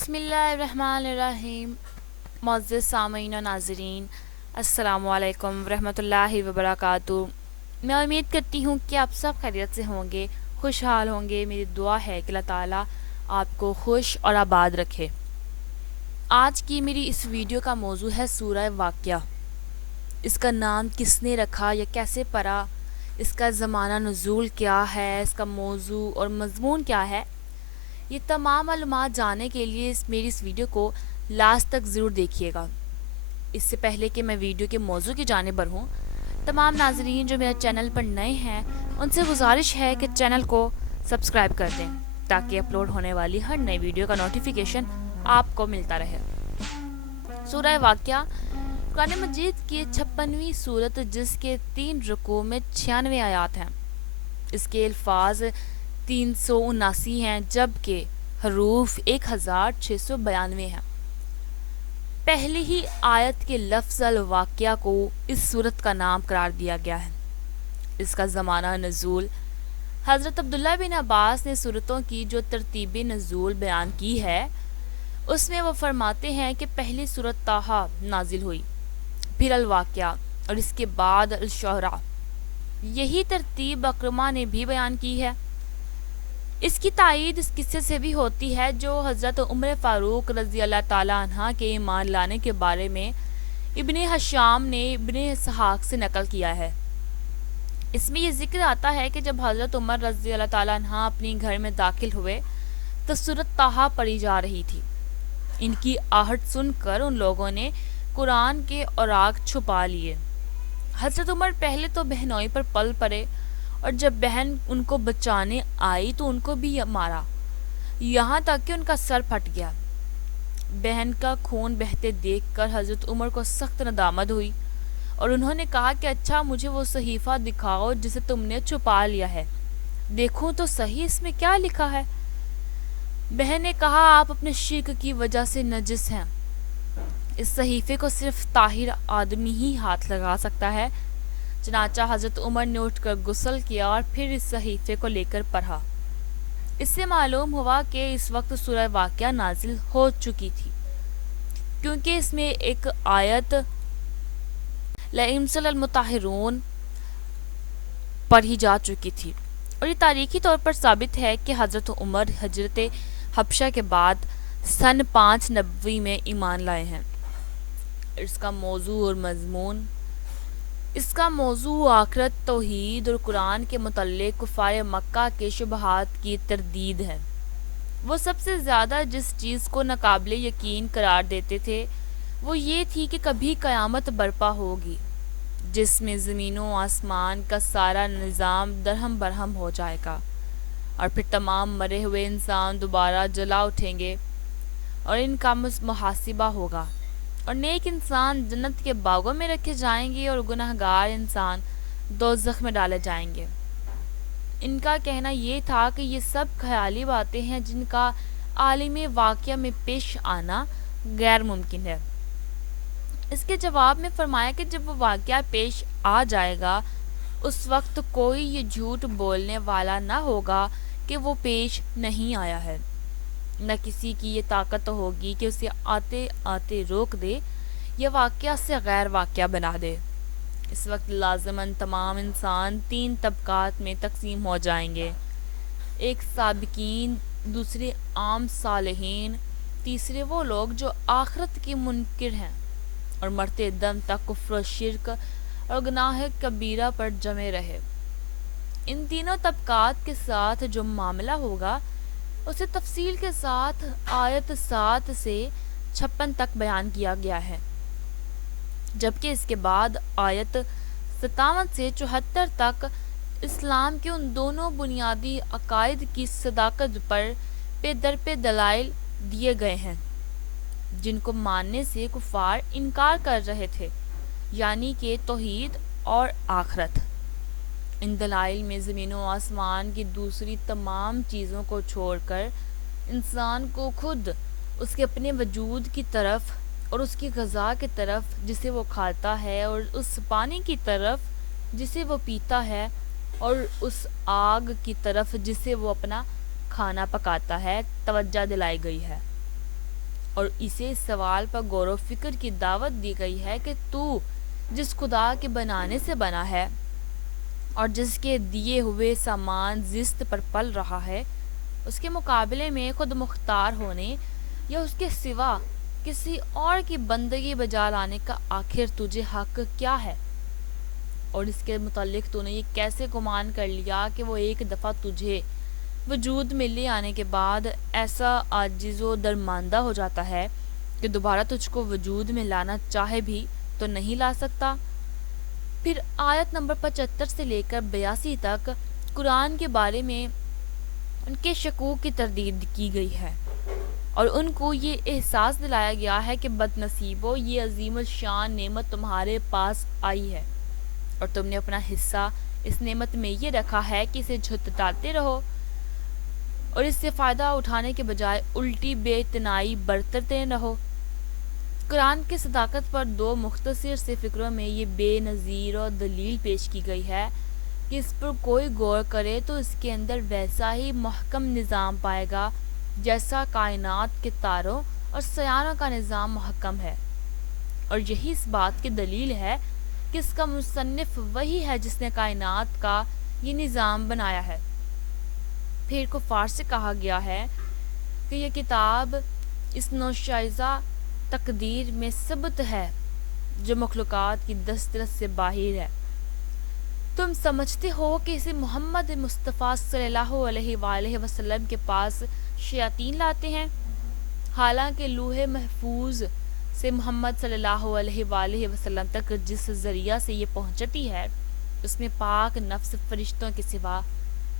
بسم اللہ الرحمن الرحیم. معزز سامعین و ناظرین، السلام علیکم ورحمۃ اللہ وبرکاتہ. میں امید کرتی ہوں کہ آپ سب خیریت سے ہوں گے، خوشحال ہوں گے. میری دعا ہے کہ اللہ تعالیٰ آپ کو خوش اور آباد رکھے. آج کی میری اس ویڈیو کا موضوع ہے سورہ واقعہ. اس کا نام کس نے رکھا یا کیسے پڑا، اس کا زمانہ نزول کیا ہے، اس کا موضوع اور مضمون کیا ہے، یہ تمام معلومات جاننے کے لیے میری اس ویڈیو کو لاسٹ تک ضرور دیکھیے گا. اس سے پہلے کہ میں ویڈیو کے موضوع کی جانب بڑھوں، تمام ناظرین جو میرے چینل پر نئے ہیں ان سے گزارش ہے کہ چینل کو سبسکرائب کر دیں تاکہ اپلوڈ ہونے والی ہر نئی ویڈیو کا نوٹیفیکیشن آپ کو ملتا رہے. سورہ واقعہ قرآن مجید کی 56ویں سورت جس کے 3 رکوع میں 96 آیات ہیں. اس کے الفاظ 379 ہیں جبکہ حروف 1692 ہیں. پہلی ہی آیت کے لفظ الواقعہ کو اس سورت کا نام قرار دیا گیا ہے. اس کا زمانہ نزول حضرت عبداللہ بن عباس نے سورتوں کی جو ترتیب نزول بیان کی ہے اس میں وہ فرماتے ہیں کہ پہلی سورت طٰہٰ نازل ہوئی، پھر الواقعہ اور اس کے بعد الشعراء. یہی ترتیب اکرمہ نے بھی بیان کی ہے. اس کی تائید اس قصے سے بھی ہوتی ہے جو حضرت عمر فاروق رضی اللہ تعالیٰ عنہ کے ایمان لانے کے بارے میں ابن ہشام نے ابن اسحاق سے نقل کیا ہے. اس میں یہ ذکر آتا ہے کہ جب حضرت عمر رضی اللہ تعالیٰ عنہ اپنی گھر میں داخل ہوئے تو سورۃ طٰہٰ پڑھی جا رہی تھی. ان کی آہٹ سن کر ان لوگوں نے قرآن کے اوراق چھپا لیے. حضرت عمر پہلے تو بہنوئی پر پل پڑے اور جب بہن ان کو بچانے آئی تو ان کو بھی مارا، یہاں تک کہ ان کا سر پھٹ گیا. بہن کا خون بہتے دیکھ کر حضرت عمر کو سخت ندامت ہوئی اور انہوں نے کہا کہ اچھا مجھے وہ صحیفہ دکھاؤ جسے تم نے چھپا لیا ہے، دیکھوں تو صحیح اس میں کیا لکھا ہے. بہن نے کہا آپ اپنے شرک کی وجہ سے نجس ہیں، اس صحیفے کو صرف طاہر آدمی ہی ہاتھ لگا سکتا ہے. چنانچہ حضرت عمر نے اٹھ کر غسل کیا اور پھر اس صحیفے کو لے کر پڑھا. اس سے معلوم ہوا کہ اس وقت سورہ واقعہ نازل ہو چکی تھی، کیونکہ اس میں ایک آیت لَإِمْسَلَ الْمُطَهِّرُونَ پڑھی جا چکی تھی. اور یہ تاریخی طور پر ثابت ہے کہ حضرت عمر ہجرت حبشہ کے بعد سن 5 نبوی میں ایمان لائے ہیں. اس کا موضوع اور مضمون، اس کا موضوع آخرت، توحید اور قرآن کے متعلق کفار مکہ کے شبہات کی تردید ہے. وہ سب سے زیادہ جس چیز کو ناقابل یقین قرار دیتے تھے وہ یہ تھی کہ کبھی قیامت برپا ہوگی جس میں زمین و آسمان کا سارا نظام درہم برہم ہو جائے گا اور پھر تمام مرے ہوئے انسان دوبارہ جلا اٹھیں گے اور ان کا محاسبہ ہوگا اور نیک انسان جنت کے باغوں میں رکھے جائیں گے اور گناہگار انسان دوزخ میں ڈالے جائیں گے. ان کا کہنا یہ تھا کہ یہ سب خیالی باتیں ہیں جن کا عالم واقعہ میں پیش آنا غیر ممکن ہے. اس کے جواب میں فرمایا کہ جب وہ واقعہ پیش آ جائے گا اس وقت کوئی یہ جھوٹ بولنے والا نہ ہوگا کہ وہ پیش نہیں آیا ہے، نہ کسی کی یہ طاقت ہوگی کہ اسے آتے آتے روک دے یا واقعہ سے غیر واقعہ بنا دے. اس وقت لازماً تمام انسان 3 طبقات میں تقسیم ہو جائیں گے، ایک سابقین، دوسرے عام صالحین، تیسرے وہ لوگ جو آخرت کے منکر ہیں اور مرتے دم تک کفر و شرک اور گناہ کبیرہ پر جمے رہے. ان تینوں طبقات کے ساتھ جو معاملہ ہوگا اسے تفصیل کے ساتھ آیت 7 سے 56 تک بیان کیا گیا ہے، جبکہ اس کے بعد آیت 57 سے 74 تک اسلام کے ان دونوں بنیادی عقائد کی صداقت پر پے در پہ دلائل دیے گئے ہیں جن کو ماننے سے کفار انکار کر رہے تھے، یعنی کہ توحید اور آخرت. ان دلائل میں زمین و آسمان کی دوسری تمام چیزوں کو چھوڑ کر انسان کو خود اس کے اپنے وجود کی طرف اور اس کی غذا کی طرف جسے وہ کھاتا ہے اور اس پانی کی طرف جسے وہ پیتا ہے اور اس آگ کی طرف جسے وہ اپنا کھانا پکاتا ہے توجہ دلائی گئی ہے. اور اسے اس سوال پر غور و فکر کی دعوت دی گئی ہے کہ تو جس خدا کے بنانے سے بنا ہے اور جس کے دیے ہوئے سامان زست پر پل رہا ہے، اس کے مقابلے میں خود مختار ہونے یا اس کے سوا کسی اور کی بندگی بجا لانے کا آخر تجھے حق کیا ہے؟ اور اس کے متعلق تو نے یہ کیسے گمان کر لیا کہ وہ ایک دفعہ تجھے وجود میں لے آنے کے بعد ایسا عاجز و درماندہ ہو جاتا ہے کہ دوبارہ تجھ کو وجود میں لانا چاہے بھی تو نہیں لا سکتا؟ پھر آیت نمبر 75 سے لے کر 82 تک قرآن کے بارے میں ان کے شکوک کی تردید کی گئی ہے، اور ان کو یہ احساس دلایا گیا ہے کہ بد نصیبو، یہ عظیم الشان نعمت تمہارے پاس آئی ہے اور تم نے اپنا حصہ اس نعمت میں یہ رکھا ہے کہ اسے جھٹلاتے رہو اور اس سے فائدہ اٹھانے کے بجائے الٹی بے اعتنائی برتتے رہو۔ قرآن کی صداقت پر دو مختصر سے فکروں میں یہ بے نظیر اور دلیل پیش کی گئی ہے کہ اس پر کوئی غور کرے تو اس کے اندر ویسا ہی محکم نظام پائے گا جیسا کائنات کے تاروں اور سیاروں کا نظام محکم ہے، اور یہی اس بات کی دلیل ہے کہ اس کا مصنف وہی ہے جس نے کائنات کا یہ نظام بنایا ہے۔ پھر کفار سے کہا گیا ہے کہ یہ کتاب اس نوشائزہ تقدیر میں ثبت ہے جو مخلوقات کی دسترس سے باہر ہے۔ تم سمجھتے ہو کہ اسے محمد مصطفیٰ صلی اللہ علیہ وآلہ وسلم کے پاس شیاطین لاتے ہیں، حالانکہ لوح محفوظ سے محمد صلی اللہ علیہ وآلہ وسلم تک جس ذریعہ سے یہ پہنچتی ہے اس میں پاک نفس فرشتوں کے سوا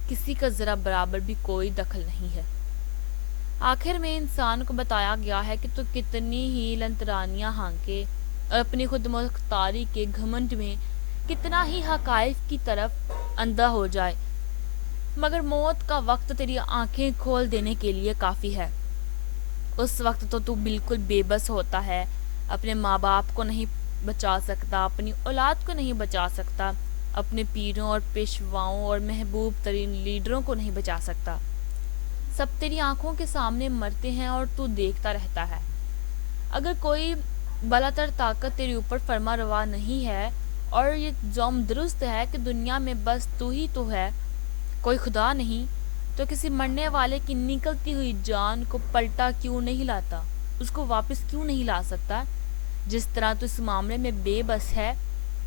کسی کا ذرا برابر بھی کوئی دخل نہیں ہے۔ آخر میں انسان کو بتایا گیا ہے کہ تو کتنی ہی لنترانیاں ہانکے اور اپنی خود مختاری کے گھمنڈ میں کتنا ہی حقائق کی طرف اندھا ہو جائے، مگر موت کا وقت تیری آنکھیں کھول دینے کے لیے کافی ہے۔ اس وقت تو بالکل بے بس ہوتا ہے، اپنے ماں باپ کو نہیں بچا سکتا، اپنی اولاد کو نہیں بچا سکتا، اپنے پیروں اور پیشواؤں اور محبوب ترین لیڈروں کو نہیں بچا سکتا۔ سب تیری آنکھوں کے سامنے مرتے ہیں اور تو دیکھتا رہتا ہے۔ اگر کوئی بالاتر طاقت تیرے اوپر فرما روا نہیں ہے اور یہ زوم درست ہے کہ دنیا میں بس تو ہی تو ہے، کوئی خدا نہیں، تو کسی مرنے والے کی نکلتی ہوئی جان کو پلٹا کیوں نہیں لاتا، اس کو واپس کیوں نہیں لا سکتا؟ جس طرح تو اس معاملے میں بے بس ہے،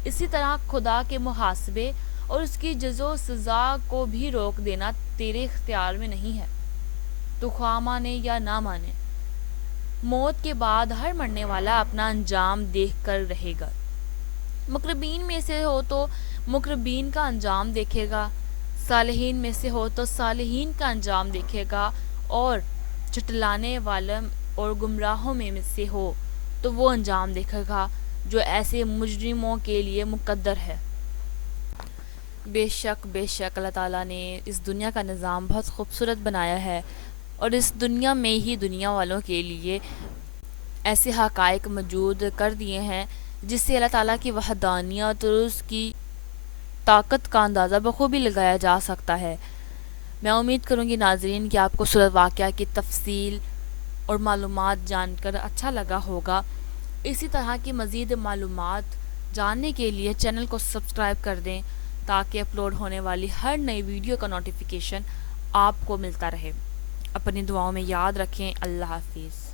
اسی طرح خدا کے محاسبے اور اس کی جزا و سزا کو بھی روک دینا تیرے اختیار میں نہیں ہے۔ تو خواہ مانے یا نہ مانے، موت کے بعد ہر مرنے والا اپنا انجام دیکھ کر رہے گا۔ مقربین میں سے ہو تو مقربین کا انجام دیکھے گا، صالحین میں سے ہو تو صالحین کا انجام دیکھے گا، اور چٹلانے والا اور گمراہوں میں سے ہو تو وہ انجام دیکھے گا جو ایسے مجرموں کے لیے مقدر ہے۔ بے شک اللہ تعالیٰ نے اس دنیا کا نظام بہت خوبصورت بنایا ہے، اور اس دنیا میں ہی دنیا والوں کے لیے ایسے حقائق موجود کر دیے ہیں جس سے اللہ تعالیٰ کی وحدانیت اور اس کی طاقت کا اندازہ بخوبی لگایا جا سکتا ہے۔ میں امید کروں گی ناظرین کہ آپ کو سورۃ واقعہ کی تفصیل اور معلومات جان کر اچھا لگا ہوگا۔ اسی طرح کی مزید معلومات جاننے کے لیے چینل کو سبسکرائب کر دیں تاکہ اپلوڈ ہونے والی ہر نئی ویڈیو کا نوٹیفیکیشن آپ کو ملتا رہے۔ اپنی دعاؤں میں یاد رکھیں۔ اللہ حافظ۔